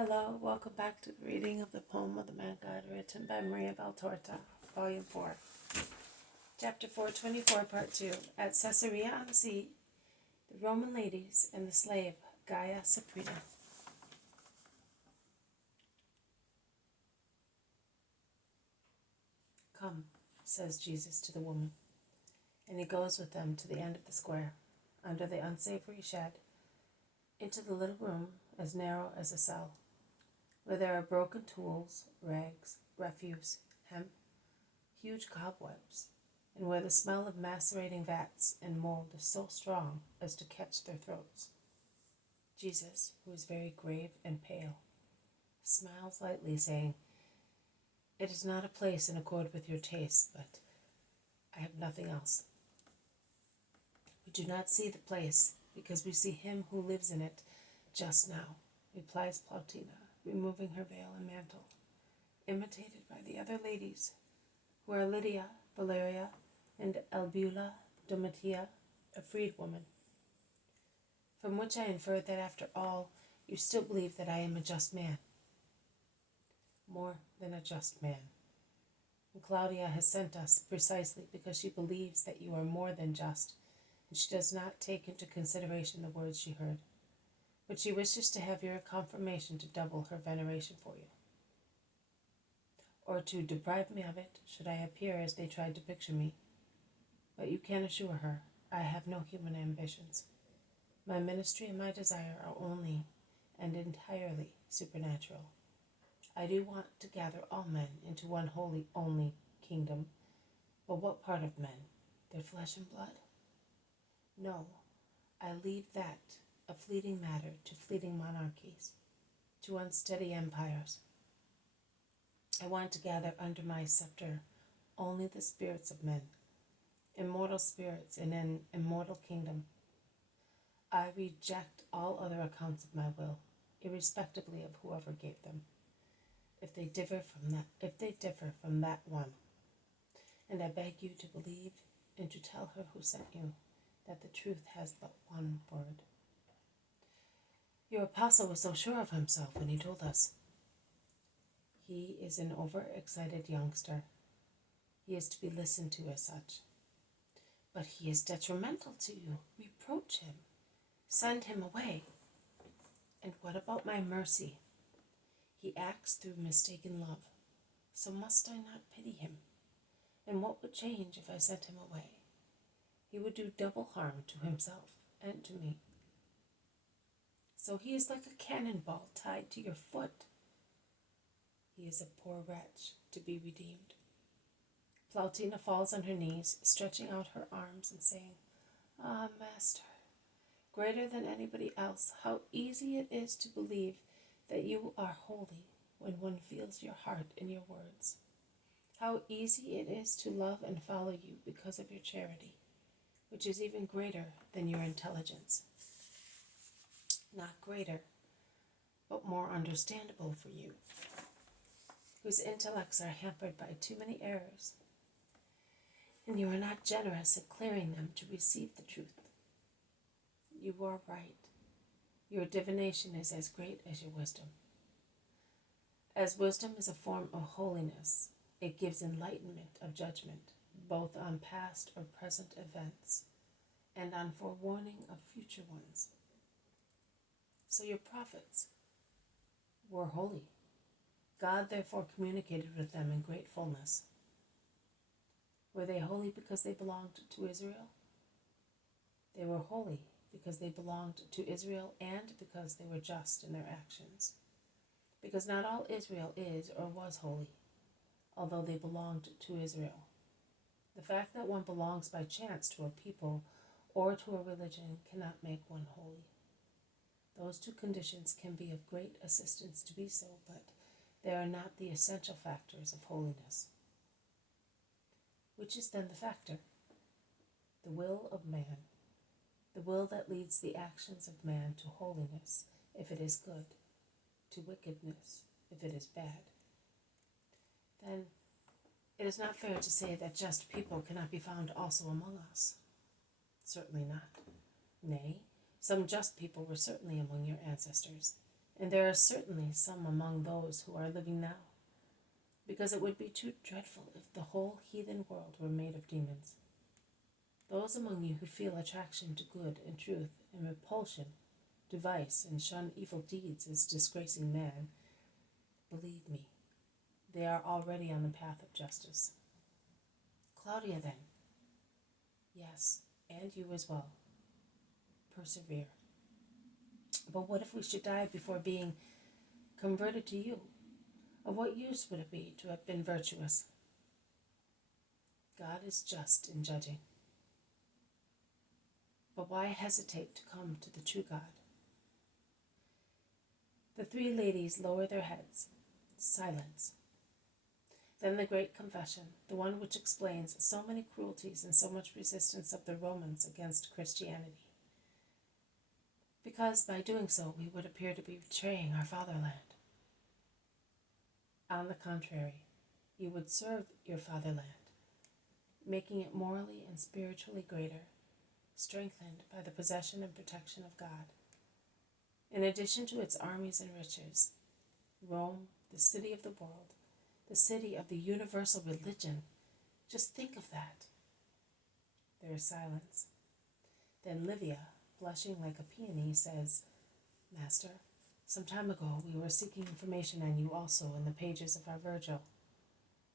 Hello, welcome back to the reading of the poem of the Man God written by Maria Valtorta, Volume 4, Chapter 424, Part 2. At Caesarea on the Sea, the Roman ladies and the slave, Galla Ciprina. Come, says Jesus to the woman, and he goes with them to the end of the square, under the unsavory shed, into the little room as narrow as a cell, where there are broken tools, rags, refuse, hemp, huge cobwebs, and where the smell of macerating vats and mold is so strong as to catch their throats. Jesus, who is very grave and pale, smiles lightly, saying, "It is not a place in accord with your tastes, but I have nothing else." "We do not see the place, because we see him who lives in it just now," replies Plautina, removing her veil and mantle, imitated by the other ladies, who are Lydia, Valeria, and Albula Domitia, a freedwoman. "From which I inferred that after all, you still believe that I am a just man." "More than a just man. And Claudia has sent us precisely because she believes that you are more than just, and she does not take into consideration the words she heard. But she wishes to have your confirmation to double her veneration for you, or to deprive me of it should I appear as they tried to picture me. But you can assure her I have no human ambitions. My ministry and my desire are only and entirely supernatural. I do want to gather all men into one holy only kingdom. But what part of men? Their flesh and blood? No, I leave that a fleeting matter to fleeting monarchies, to unsteady empires. I want to gather under my scepter only the spirits of men, immortal spirits in an immortal kingdom. I reject all other accounts of my will, irrespectively of whoever gave them, if they differ from that one. And I beg you to believe and to tell her who sent you that the truth has but one word." "Your apostle was so sure of himself when he told us." "He is an overexcited youngster. He is to be listened to as such." "But he is detrimental to you. Reproach him. Send him away." "And what about my mercy? He acts through mistaken love. So must I not pity him? And what would change if I sent him away? He would do double harm to himself and to me." "So he is like a cannonball tied to your foot." "He is a poor wretch to be redeemed." Plautina falls on her knees, stretching out her arms and saying, "Ah, Master, greater than anybody else, how easy it is to believe that you are holy when one feels your heart in your words. How easy it is to love and follow you because of your charity, which is even greater than your intelligence. Not greater, but more understandable for you, whose intellects are hampered by too many errors, and you are not generous in clearing them to receive the truth. You are right. Your divination is as great as your wisdom. As wisdom is a form of holiness, it gives enlightenment of judgment, both on past or present events, and on forewarning of future ones. So your prophets were holy. God therefore communicated with them in great fullness. Were they holy because they belonged to Israel? They were holy because they belonged to Israel and because they were just in their actions. Because not all Israel is or was holy, although they belonged to Israel. The fact that one belongs by chance to a people or to a religion cannot make one holy. Those two conditions can be of great assistance to be so, but they are not the essential factors of holiness. Which is then the factor? The will of man, the will that leads the actions of man to holiness, if it is good, to wickedness, if it is bad. Then it is not fair to say that just people cannot be found also among us. Certainly not. Nay, some just people were certainly among your ancestors, and there are certainly some among those who are living now, because it would be too dreadful if the whole heathen world were made of demons. Those among you who feel attraction to good and truth and repulsion to vice and shun evil deeds as disgracing man, believe me, they are already on the path of justice. Claudia, then, yes, and you as well, persevere. But what if we should die before being converted to you? Of what use would it be to have been virtuous? God is just in judging. But why hesitate to come to the true God? The three ladies lower their heads. Silence. Then the great confession, the one which explains so many cruelties and so much resistance of the Romans against Christianity. Because by doing so we would appear to be betraying our fatherland. On the contrary, you would serve your fatherland, making it morally and spiritually greater, strengthened by the possession and protection of God. In addition to its armies and riches, Rome, the city of the world, the city of the universal religion, just think of that. There is silence. Then Livia, blushing like a peony, says, Master, some time ago we were seeking information on you also in the pages of our Virgil,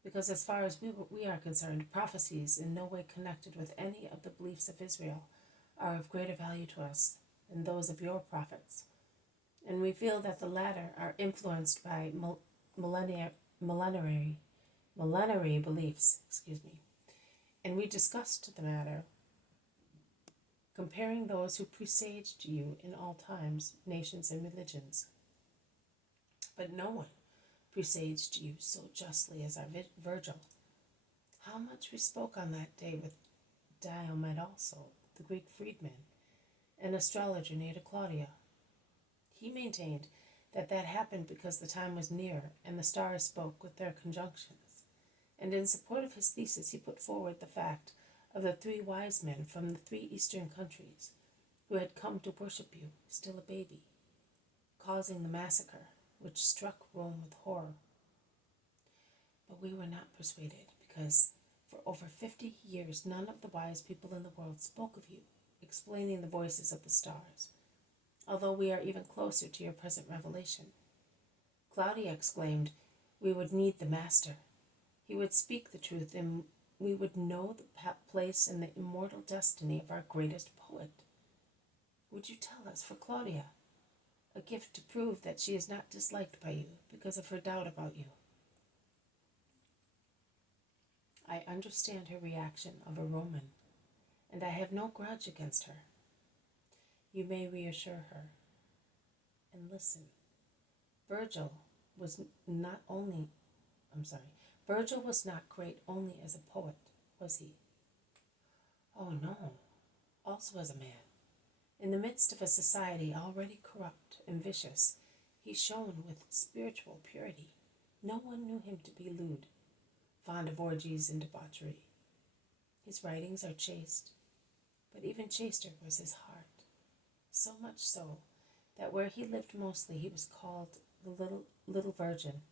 because as far as we are concerned, prophecies in no way connected with any of the beliefs of Israel are of greater value to us than those of your prophets, and we feel that the latter are influenced by millenary beliefs, and we discussed the matter, comparing those who presaged you in all times, nations, and religions. But no one presaged you so justly as our Virgil. How much we spoke on that day with Diomed also, the Greek freedman, an astrologer near to Claudia. He maintained that happened because the time was near and the stars spoke with their conjunctions, and in support of his thesis he put forward the fact of the three wise men from the three eastern countries who had come to worship you, still a baby, causing the massacre which struck Rome with horror. But we were not persuaded, because for over 50 years none of the wise people in the world spoke of you, explaining the voices of the stars, although we are even closer to your present revelation. Claudia exclaimed, we would need the Master. He would speak the truth, and we would know the place and the immortal destiny of our greatest poet. Would you tell us for Claudia, a gift to prove that she is not disliked by you because of her doubt about you? I understand her reaction of a Roman, and I have no grudge against her. You may reassure her. And listen, Virgil was not great only as a poet, was he? Oh no, also as a man. In the midst of a society already corrupt and vicious, he shone with spiritual purity. No one knew him to be lewd, fond of orgies and debauchery. His writings are chaste, but even chaster was his heart, so much so that where he lived mostly he was called the little virgin,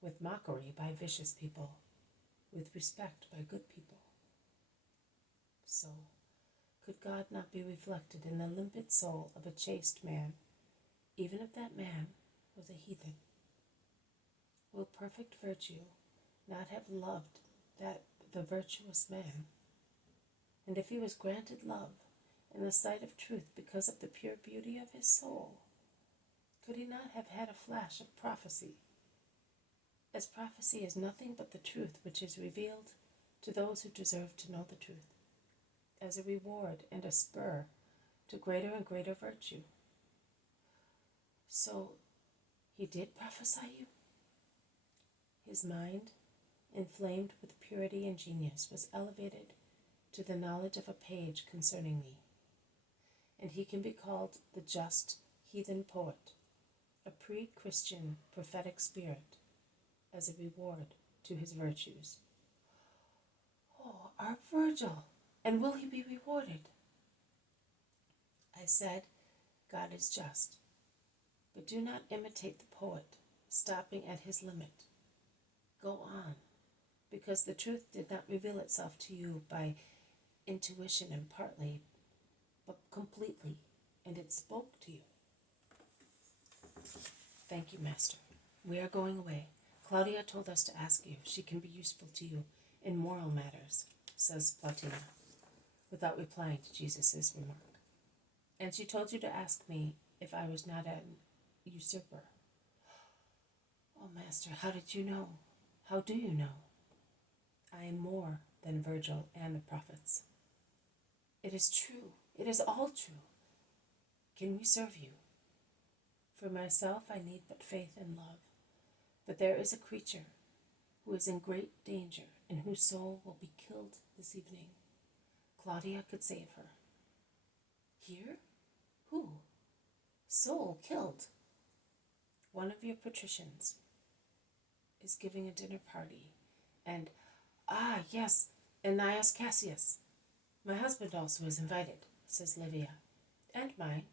with mockery by vicious people, with respect by good people. So, could God not be reflected in the limpid soul of a chaste man, even if that man was a heathen? Will perfect virtue not have loved the virtuous man? And if he was granted love in the sight of truth because of the pure beauty of his soul, could he not have had a flash of prophecy? As prophecy is nothing but the truth which is revealed to those who deserve to know the truth, as a reward and a spur to greater and greater virtue. So, he did prophesy you? His mind, inflamed with purity and genius, was elevated to the knowledge of a page concerning me, and he can be called the just heathen poet, a pre-Christian prophetic spirit, as a reward to his virtues. Oh, our Virgil! And will he be rewarded? I said, God is just. But do not imitate the poet, stopping at his limit. Go on, because the truth did not reveal itself to you by intuition and partly, but completely, and it spoke to you. Thank you, Master. We are going away. Claudia told us to ask you if she can be useful to you in moral matters, says Plautina, without replying to Jesus' remark. And she told you to ask me if I was not an usurper. Oh, Master, how did you know? How do you know? I am more than Virgil and the prophets. It is true. It is all true. Can we serve you? For myself, I need but faith and love. But there is a creature who is in great danger and whose soul will be killed this evening. Claudia could save her. Here? Who? Soul killed. One of your patricians is giving a dinner party, and, yes, Annius Cassius. My husband also is invited, says Livia, and mine.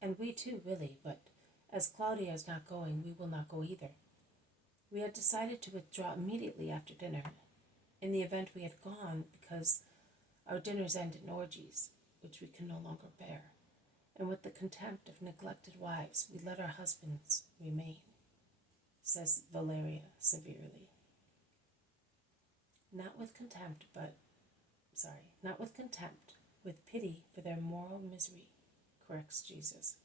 And we too, really, but as Claudia is not going, we will not go either. We had decided to withdraw immediately after dinner, in the event we had gone, because our dinners end in orgies, which we can no longer bear, and with the contempt of neglected wives, we let our husbands remain, says Valeria severely. Not with contempt, with pity for their moral misery, corrects Jesus.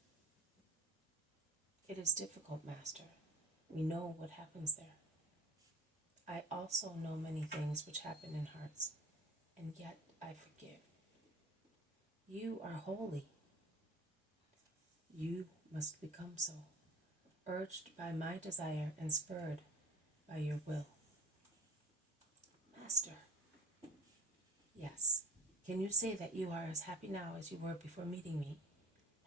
It is difficult, Master. We know what happens there. I also know many things which happen in hearts, and yet I forgive. You are holy. You must become so, urged by my desire and spurred by your will. Master. Yes. Can you say that you are as happy now as you were before meeting me?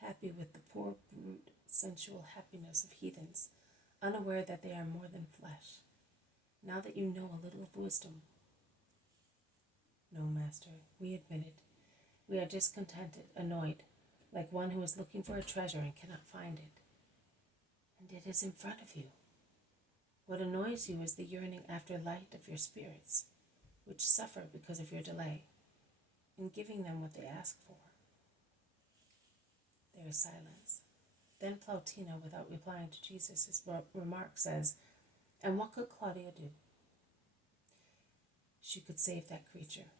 Happy with the poor brute sensual happiness of heathens, unaware that they are more than flesh, now that you know a little of wisdom? No, Master, we admit it. We are discontented, annoyed, like one who is looking for a treasure and cannot find it. And it is in front of you. What annoys you is the yearning after light of your spirits, which suffer because of your delay in giving them what they ask for. There is silence. Then Plautina, without replying to Jesus' remark, says, and what could Claudia do? She could save that creature,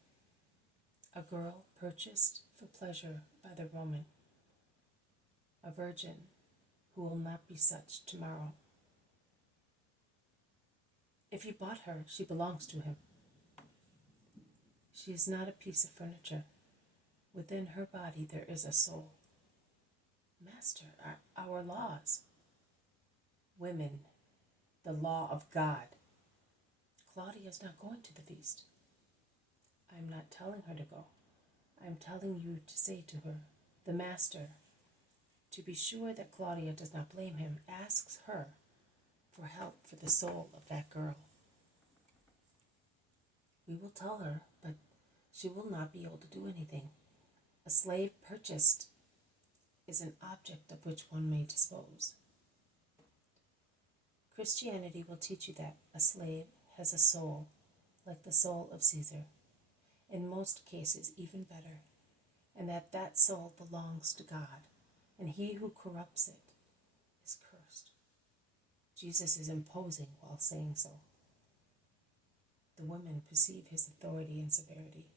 a girl purchased for pleasure by the Roman, a virgin who will not be such tomorrow. If he bought her, she belongs to him. She is not a piece of furniture. Within her body there is a soul. Master, our laws. Women, the law of God. Claudia is not going to the feast. I am not telling her to go. I am telling you to say to her, the Master, to be sure that Claudia does not blame him, asks her for help for the soul of that girl. We will tell her, but she will not be able to do anything. A slave purchased is an object of which one may dispose. Christianity will teach you that a slave has a soul, like the soul of Caesar, in most cases even better, and that soul belongs to God, and he who corrupts it is cursed. Jesus is imposing while saying so. The women perceive his authority and severity.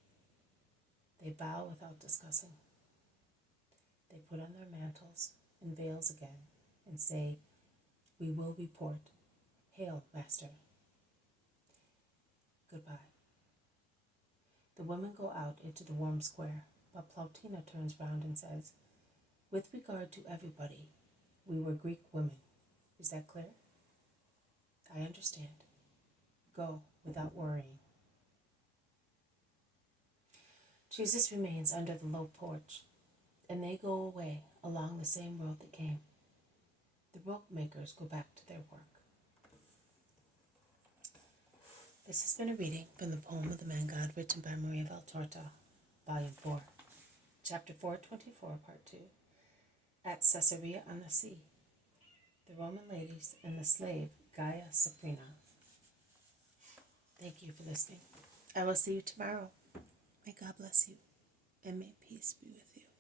They bow without discussing. They put on their mantles and veils again and say, we will report. Hail, Master. Goodbye. The women go out into the warm square, but Plautina turns round and says, with regard to everybody, we were Greek women. Is that clear? I understand. Go without worrying. Jesus remains under the low porch, and they go away along the same road they came. The rope makers go back to their work. This has been a reading from the poem of the Man God, written by Maria Valtorta, Volume 4, Chapter 424, Part 2, at Caesarea on the Sea. the Roman ladies, and the slave Gaia Ciprina. Thank you for listening. I will see you tomorrow. May God bless you, and may peace be with you.